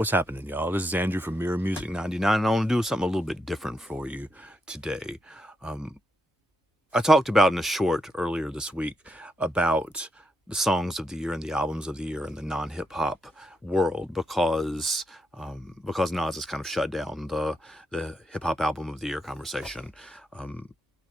What's happening, y'all? This is Andrew from Mirror Music 99, and I want to do something a little bit different for you today. I talked about in a short earlier this week about the songs of the year and the albums of the year in the non-hip-hop world because Nas has kind of shut down the hip-hop album of the year conversation.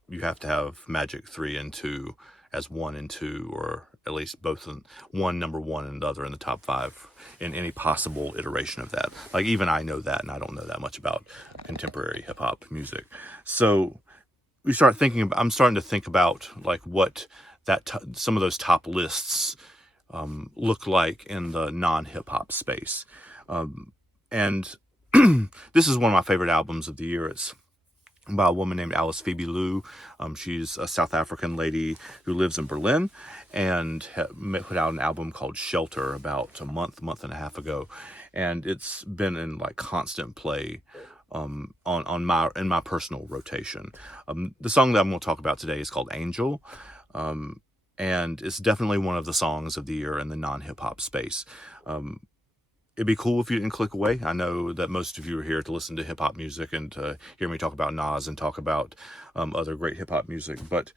You have to have Magic 3 and 2 as 1 and 2, or at least both number one and the other in the top 5 in any possible iteration of that. Like, even I know that, and I don't know that much about contemporary hip-hop music. So I'm starting to think about like what some of those top lists look like in the non-hip-hop space. And this is one of my favorite albums of the year. It's by a woman named PHOEBE Lou. She's a South African lady who lives in Berlin and put out an album called Shelter about a month and a half ago. And it's been in like constant play in my personal rotation. The song that I'm going to talk about today is called Angel. And it's definitely one of the songs of the year in the non-hip-hop space. It'd be cool if you didn't click away. I know that most of you are here to listen to hip-hop music and to hear me talk about Nas and talk about other great hip-hop music, but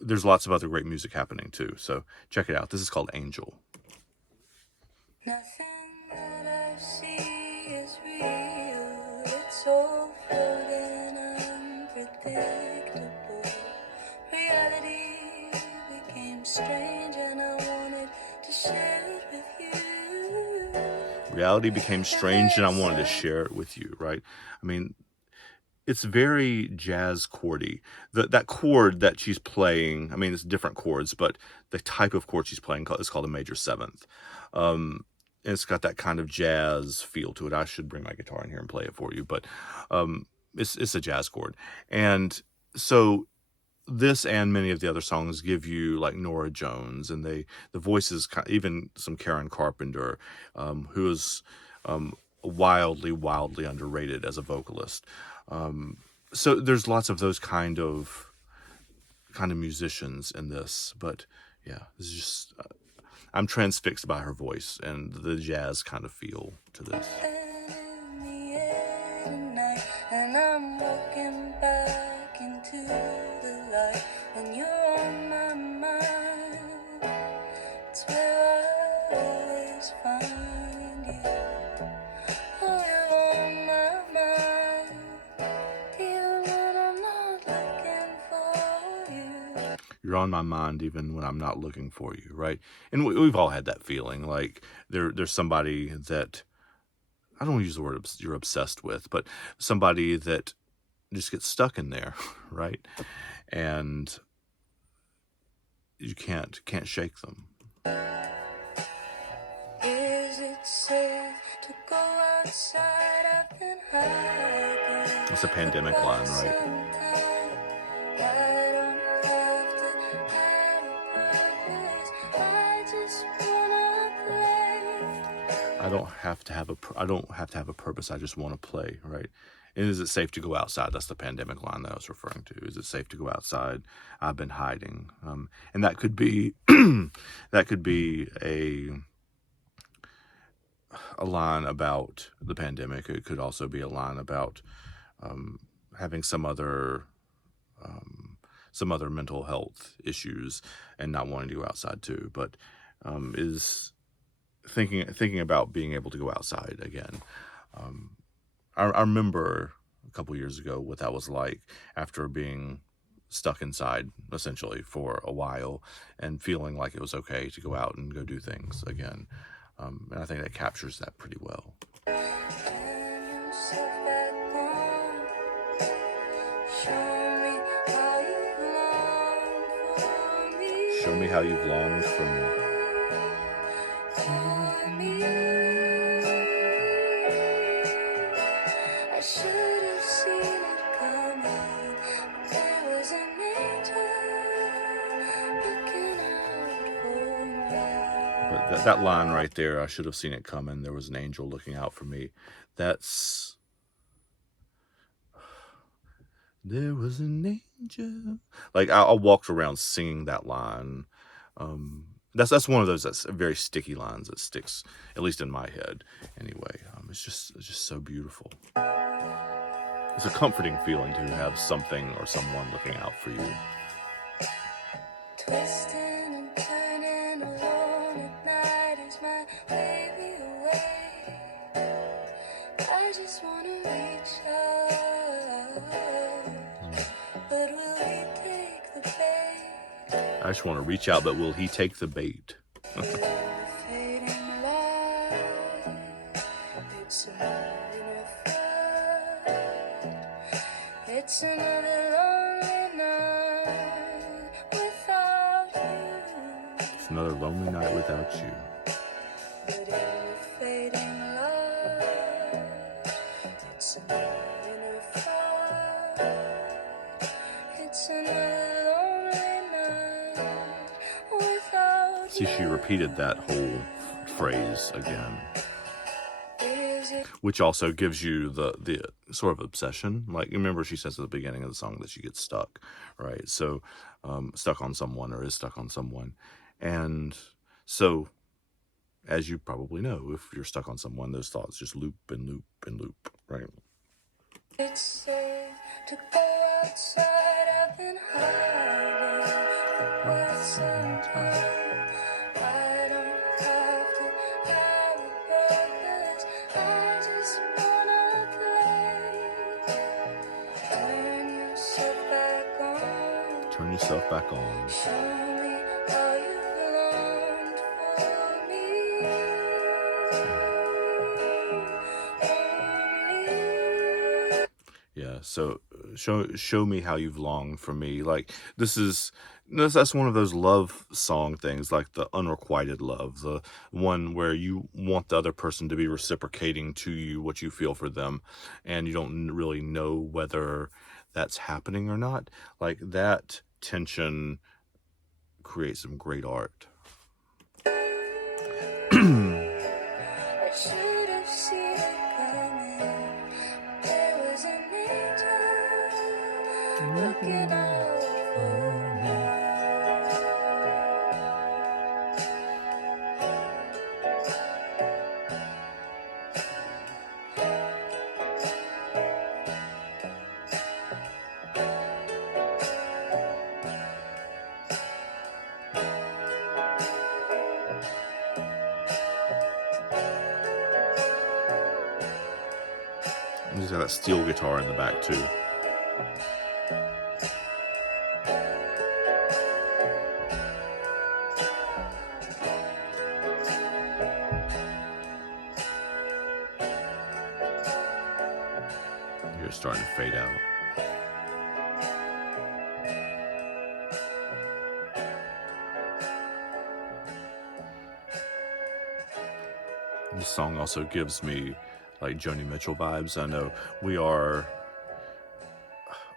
there's lots of other great music happening too. So check it out. This is called Angel. Nothing that I see is real. It's all floating unpredictable. Reality became strange and I wanted to share it with you. Reality became strange and I wanted to share it with you, right? I mean, it's very jazz chordy. That chord that she's playing, I mean, it's different chords, but the type of chord she's playing is called a major seventh. And it's got that kind of jazz feel to it. I should bring my guitar in here and play it for you, but it's a jazz chord. And so this and many of the other songs give you like Nora Jones, and the voices, even some Karen Carpenter, who is wildly underrated as a vocalist. So there's lots of those kind of musicians in this, but yeah, it's just I'm transfixed by her voice and the jazz kind of feel to this. And I'm walking back into the light, and you're on my mind. It's where I always find you. Oh, you're on my mind, even when I'm not looking for you. You're on my mind even when I'm not looking for you, right? And we've all had that feeling, like there's somebody that, I don't want to use the word you're obsessed with, but somebody that just gets stuck in there, right? And you can't shake them. Is it safe to go outside? I've been hiding. It's a pandemic line, right? I don't have to have a purpose. I just want to play, right? And is it safe to go outside? That's the pandemic line that I was referring to. Is it safe to go outside? I've been hiding, and that could be a line about the pandemic. It could also be a line about having some other mental health issues and not wanting to go outside too. But is thinking about being able to go outside again. I remember a couple years ago what that was like after being stuck inside essentially for a while and feeling like it was okay to go out and go do things again. And I think that captures that pretty well. Show me how you've longed for me. I should have seen it coming. There was an angel looking out for me. But that line right there, I should have seen it coming. There was an angel looking out for me. There was an angel. Like I walked around singing that line That's one of those that's very sticky lines that sticks, at least in my head. Anyway, it's just so beautiful. It's a comforting feeling to have something or someone looking out for you. Twisting and turning alone at night is my baby away. I just wanna reach out, but will he take the bait? I just want to reach out, but will he take the bait? Fading light, it's another fight. It's another lonely night without you. It's another lonely night without you. But in the fading light, it's another fight. It's another lonely night without See, she repeated that whole phrase again, which also gives you the sort of obsession. Like, you remember she says at the beginning of the song that she gets stuck, right? So stuck on someone, or is stuck on someone. And so, as you probably know, if you're stuck on someone, those thoughts just loop and loop and loop, right? It's safe to go outside. I've been hiding for quite some time. I don't have to have a purpose. I just wanna play. Turn yourself back on. Turn yourself back on. Show me how you've longed for me. Only. Yeah, so show me how you've longed for me. Like, that's one of those love song things, like the unrequited love, the one where you want the other person to be reciprocating to you what you feel for them, and you don't really know whether that's happening or not. Like, that tension creates some great art. I should have seen it coming. There was an angel looking out for me. And he's got that steel guitar in the back too. You're starting to fade out. This song also gives me like Joni Mitchell vibes. I know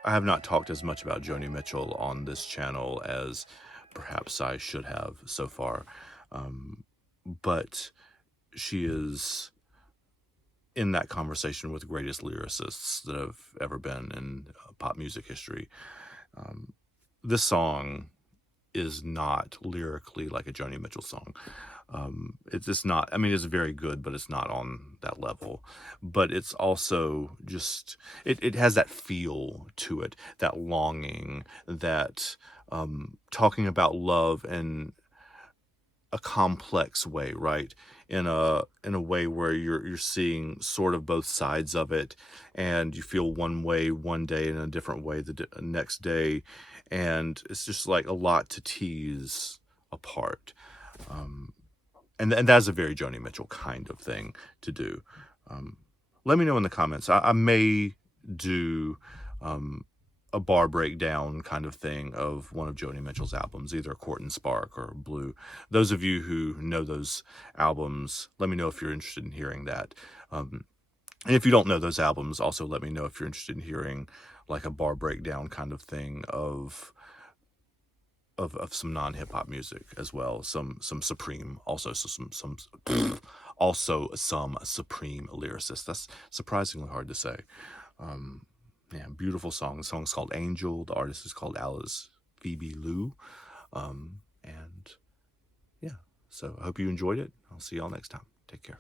I have not talked as much about Joni Mitchell on this channel as perhaps I should have so far. But she is in that conversation with the greatest lyricists that have ever been in pop music history. This song is not lyrically like a Joni Mitchell song. It's just not, I mean, it's very good, but it's not on that level. But it's also just, it has that feel to it, that longing, that talking about love in a complex way, right? In a way where you're seeing sort of both sides of it, and you feel one way one day and a different way the next day, and it's just like a lot to tease apart. And that's a very Joni Mitchell kind of thing to do. Let me know in the comments. I may do a bar breakdown kind of thing of one of Joni Mitchell's albums, either Court and Spark or Blue. Those of you who know those albums, let me know if you're interested in hearing that. And if you don't know those albums, also let me know if you're interested in hearing like a bar breakdown kind of thing of some non-hip-hop music as well, some Supreme, also some also some Supreme lyricists. That's surprisingly hard to say. Yeah, beautiful song. The song's called Angel. The artist is called Alice Phoebe Lou. And yeah, So I hope you enjoyed it. I'll see y'all next time. Take care.